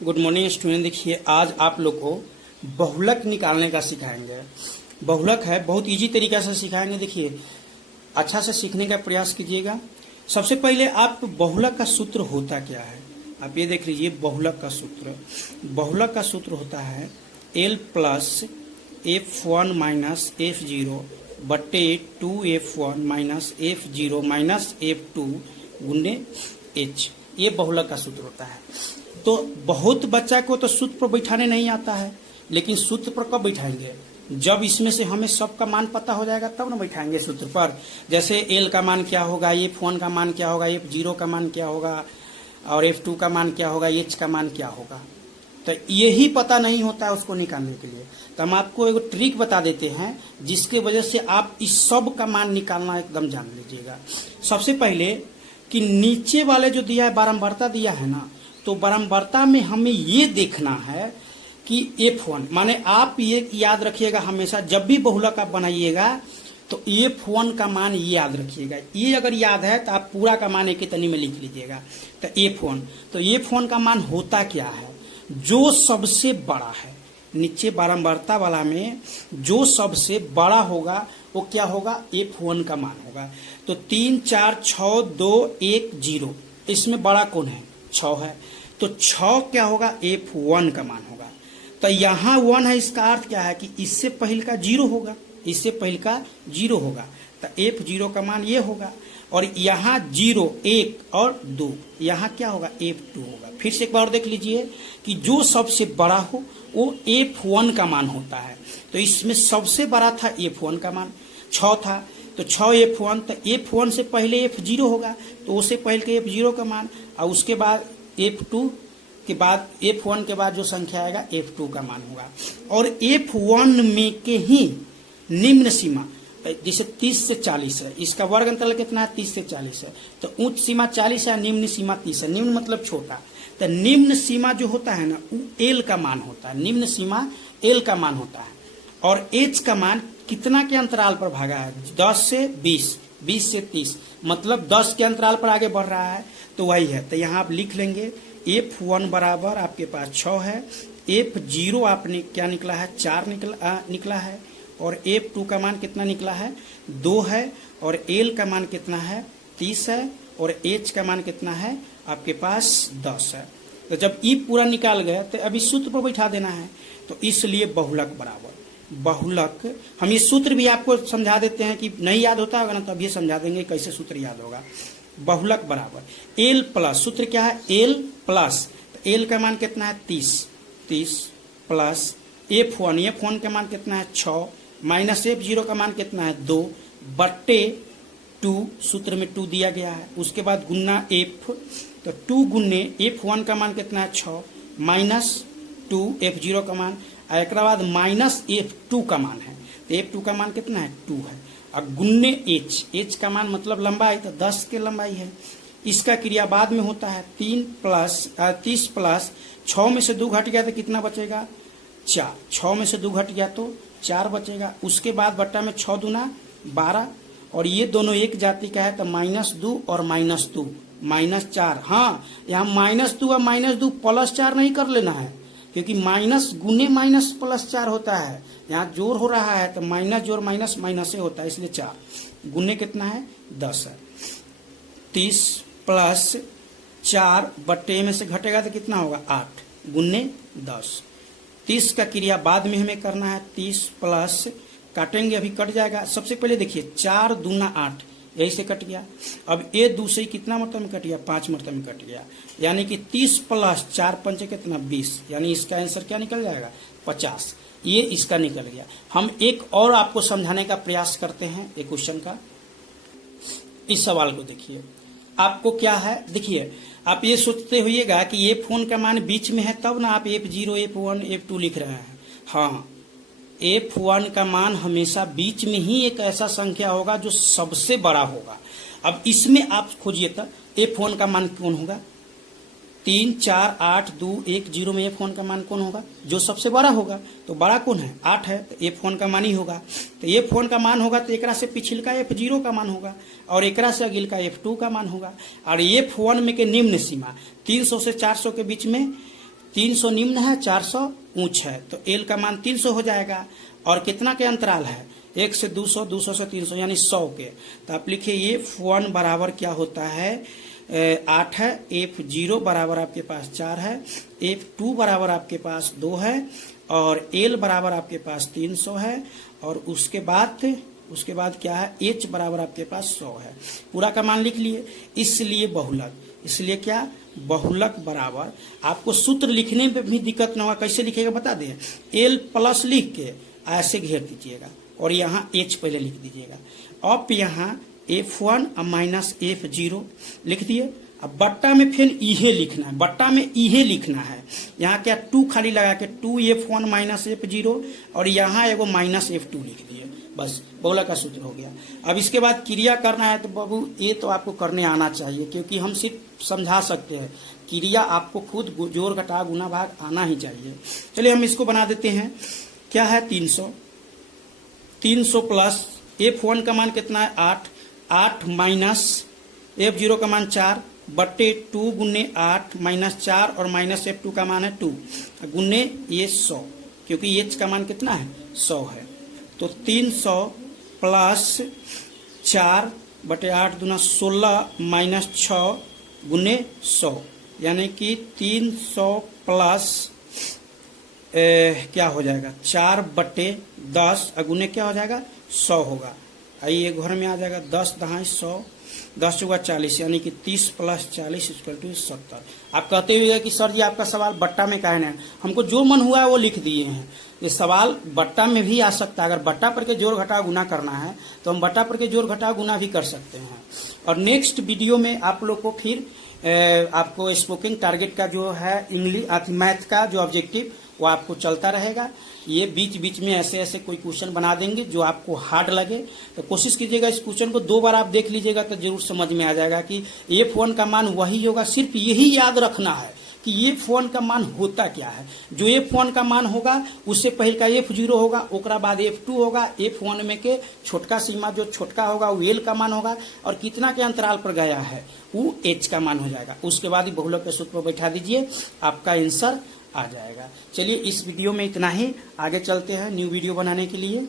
Good morning student. देखिए आज आप लोग को बहुलक निकालने का सिखाएंगे। बहुलक है, बहुत इजी तरीका से सिखाएंगे। देखिए अच्छा से सीखने का प्रयास कीजिएगा। सबसे पहले आप बहुलक का सूत्र होता क्या है आप ये देख लीजिए। बहुलक का सूत्र होता है L plus F1 minus F0 बटे 2F1 minus F0 minus F2 गुने H। ये बहुलक का सूत्र होता है। तो बहुत बच्चा को तो सूत्र पर बैठाने नहीं आता है, लेकिन सूत्र पर कब बैठाएंगे? जब इसमें से हमें सबका मान पता हो जाएगा तब ना बैठाएंगे सूत्र पर। जैसे L का मान क्या होगा, F1 का मान क्या होगा, F0 का मान क्या होगा और F2 का मान क्या होगा, H का मान क्या होगा। तो यही पता नहीं होता है उसको निकालने के लिए। तो हम आपको एक ट्रिक बता देते हैं जिसके वजह से आप इस सब का मान निकालना एकदम जान लीजिएगा। सबसे पहले कि नीचे वाले जो दिया है बारंबारता दिया है ना, तो बारंबारता में हमें ये देखना है कि F1 माने आप ये याद रखिएगा हमेशा, जब भी बहुलक आप बनाइएगा तो F1 का मान ये याद रखिएगा। ये अगर याद है तो आप पूरा का मान एक ही तनी में लिख लीजिएगा। तो F1 का मान होता क्या है? जो सबसे बड़ा है, नीचे बारंबारता वाला में जो सबसे बड़ा होगा वो क्या होगा? F1 का मान होगा। तो 3 4 6 2 1 0, इसमें बड़ा कौन है? 6 है। तो 6 क्या होगा? F1 का मान होगा। तो यहाँ 1 है, इसका अर्थ क्या है कि इससे पहले का 0 होगा, इससे पहले का 0 होगा। तो F0 का मान ये होगा। और यहाँ 0 1 और 2, यहाँ क्या होगा? F2 होगा। फिर से एक बार देख लीजिए कि जो सबसे बड़ा हो वो F1 का मान होता है। तो इसमें सबसे बड़ा था F1 का मान 6 था, तो 6 F1। तो F1 से पहले F0 होगा, तो उससे पहले के F0 का मान, और उसके बाद F2 के बाद F1 के बाद जो संख्या आएगा F2 का मान होगा। और F1 में के ही निम्न सीमा, जैसे 30 से 40 है, इसका वर्ग अंतराल कितना है? 30 से 40 है। तो उच्च सीमा 40 है, निम्न सीमा 30 है। निम्न मतलब छोटा। तो निम्न सीमा जो होता है ना वो L का मान होता है। निम्न सीमा L का मान होता है। और H का मान कितना के अंतराल पर भागा है? 10 से 20, 20 से 30, मतलब 10 के अंतराल पर आगे बढ़ रहा है, तो वही है। तो यहाँ आप लिख लेंगे F1 बराबर आपके पास 6 है, F0 आपने क्या निकला है? 4 निकला है। और F2 का मान कितना निकला है? 2 है। और L का मान कितना है? 30 है। और H का मान कितना है? आपके पास 10 है। तो जब ई पूरा निकाल गया तो अभी सूत्र पर बैठा देना है। तो इसलिए बहुलक बराबर बहुलक, हम ये सूत्र भी आपको समझा देते हैं कि नहीं याद होता होगा ना, तो अभी समझा देंगे कैसे सूत्र याद होगा। बहुलक बराबर L प्लस, सूत्र क्या है? L प्लस, तो L का मान कितना है? 30 प्लस F1 का मान कितना है? 6 माइनस F0 का मान कितना है? 2 बट्टे 2, सूत्र में 2 दिया गया है। उसके बाद गुना F, तो 2 गुने F1 का मान कितना है? 6 माइनस 2 F0 का मान, और एक बाद माइनस F2 का मान है। तो F2 का मान कितना है? 2 है। और गुन्ने H का मान मतलब लंबाई, तो 10 के लंबाई है। इसका क्रिया बाद में होता है। 30 प्लस 6 में से 2 घट गया तो कितना बचेगा? 4। 6 में से 2 घट गया तो 4 बचेगा। उसके बाद बट्टा में 6 दूना 12, और ये दोनों एक जाति का है, तो -2 और -2 -4। हाँ, यहाँ -2 और -2 +4 नहीं कर लेना है, क्योंकि माइनस गुने माइनस +4 होता है। यहाँ जोड़ हो रहा है तो माइनस जोड़ माइनस माइनस से होता है, इसलिए 4 गुने कितना है? 10 है। 30 प्लस 4 बट्टे में से घटेगा तो कितना होगा? 8 गुने 10। 30 का क्रिया बाद में हमें करना है। 30 प्लस, काटेंगे अभी कट जाएगा। सबसे पहले देखिए 4 दूना 8, यही से कट गया। अब ये दूसरी कितना मरतबा में कट गया? 5 मरतबा में कट गया। यानी कि 30 प्लस 4 पंचे कितना? 20, यानी इसका आंसर क्या निकल जाएगा? 50। ये इसका निकल गया। हम एक और आपको समझाने का प्रयास करते हैं एक क्वेश्चन का। इस सवाल को देखिए, आपको क्या है? देखिए आप ये सोचते होइएगा कि F1 का मान बीच में है, तब ना आप F0 F1 F2 लिख रहे हैं। हाँ, F1 का मान हमेशा बीच में ही एक ऐसा संख्या होगा जो सबसे बड़ा होगा। अब इसमें आप खोजिए तो F1 का मान कौन होगा? 3 4 8 2 1 0 में F1 का मान कौन होगा? जो सबसे बड़ा होगा। तो बड़ा कौन है? 8 है, तो F1 का मान ही होगा। तो F1 का मान होगा तो एकरा से पिछल का F0 का मान होगा, और एकरा से अगिल का F2 का मान होगा। और F1 में के निम्न सीमा 300 से 400 के बीच में 300 निम्न है, 400 ऊंच है, तो एल का मान 300 हो जाएगा। और कितना के अंतराल है, 1 से 200, 200 से 300 यानी 100 के। तो आप लिखिए F1 बराबर क्या होता है, 8 है, F0 बराबर आपके पास 4 है, F2 बराबर आपके पास 2 है, और L बराबर आपके पास 300 है, और उसके बाद क्या है, H बराबर आपके पास 100 है। पूरा का मान लिख लिए। इसलिए बहुलक, इसलिए क्या, बहुलक बराबर, आपको सूत्र लिखने में भी दिक्कत ना होगा, कैसे लिखेगा बता दें, L प्लस लिख के ऐसे घेर दीजिएगा और यहाँ H पहले लिख दीजिएगा। अब यहाँ F1 माइनस F0 लिख दिए। अब बट्टा में फिर इहे लिखना है, बट्टा में इहे लिखना है। यहाँ क्या 2 खाली लगा के 2F1 माइनस F0 और यहाँ एगो माइनस F2 लिख दिए, बस बहुलक का सूत्र हो गया। अब इसके बाद क्रिया करना है तो बाबू ये तो आपको करने आना चाहिए, क्योंकि हम सिर्फ समझा सकते हैं, क्रिया आपको खुद जोड़ घटा गुना भाग आना ही चाहिए। चलिए हम इसको बना देते हैं। क्या है 300 प्लस F1 का मान कितना है 8 माइनस F0 का मान 4 बट्टे 2 गुने 8 माइनस 4 और माइनस F2 का मान है 2 गुने ये 100, क्योंकि H का मान कितना है 100 है। तो 300 प्लस 4 बटे 8 दूना 16 माइनस 6 गुने 100, यानी कि 300 प्लस क्या हो जाएगा 4 बटे 10 गुने क्या हो जाएगा 100 होगा। आइए घर में आ जाएगा 10 दहाई 100, 10 चौका 40, यानी कि 30 प्लस 40 इक्वल टू 70। आप कहते हुए कि सर जी आपका सवाल बट्टा में काहे नहीं, हमको जो मन हुआ है वो लिख दिए हैं। ये सवाल बट्टा में भी आ सकता है, अगर बट्टा पर के जोड़ घटा गुना करना है तो हम बट्टा पर के जोड़ घटा गुना भी कर सकते हैं। और नेक्स्ट वीडियो में आप लोग को फिर आपको स्पोकन टारगेट का जो है इंग्लिश मैथ का जो ऑब्जेक्टिव वो आपको चलता रहेगा। ये बीच बीच में ऐसे ऐसे कोई क्वेश्चन बना देंगे जो आपको हार्ड लगे, तो कोशिश कीजिएगा इस क्वेश्चन को 2 बार आप देख लीजिएगा तो जरूर समझ में आ जाएगा कि F1 का मान वही होगा। सिर्फ यही याद रखना है कि F1 का मान होता क्या है। जो F1 का मान होगा उससे पहले का F0 होगा, ओकरा बाद F2 होगा, F1 में के छोटका सीमा जो छोटका होगा वो L का मान होगा, और कितना के अंतराल पर गया है वो H का मान हो जाएगा। उसके बाद ही बहुलक के सूत्र पर बैठा दीजिए, आपका आंसर आ जाएगा। चलिए इस वीडियो में इतना ही, आगे चलते हैं न्यू वीडियो बनाने के लिए।